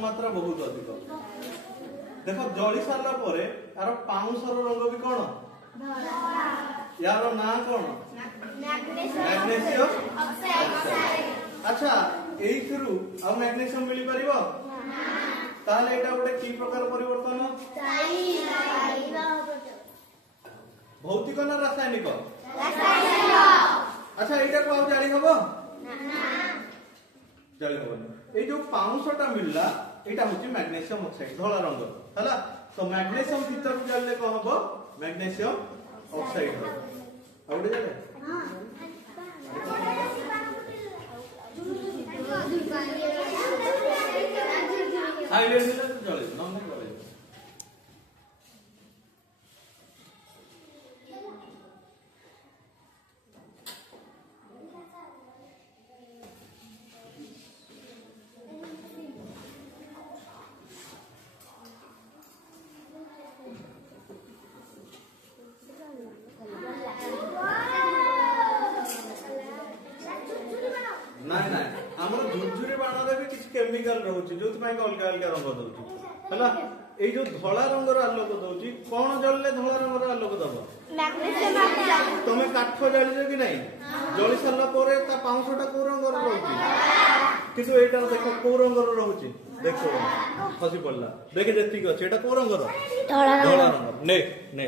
तापमात्रा बहुत अधिक। देखो जली सारा पर यार पाउंसर रंग भी कौन यार ना कौन मैग्नेशियम ऑक्साइड। अच्छा एइथरु आ मैग्नेशियम मिली परिबो ताले एटा गोटे की प्रकार परिवर्तन भौतिक ना रासायनिक अच्छा एटा को जानी हबो जानी हबो। ए जो पाउंसटा मिलला एटा होची मैग्नेशियम ऑक्साइड धला रंग हला। तो मैग्नेशियम भीतर को जाले को हबो मैग्नेशियम ऑक्साइड हो आउडे जाले हाइड्रोजन से चले नॉन करे। नाइ नाइ हमर झुरझुरी बाण रे भी किछ केमिकल रहउची जोत पय अलगा अलगा रंग दउची हला। ए जो धला रंग रो आलोक दउची कोन जलले धला रंग रो आलोक दबो मैग्नेशियम ऑक्साइड। तमे काठ जळी जे कि नाही जळी सरला परे ता पाउंसटा को रंग रो रहउची किछु एटा देखो को रंग रो रहउची देखो खसी पड़ला देखे जति को एटा को रंग रो धला रंग ने ने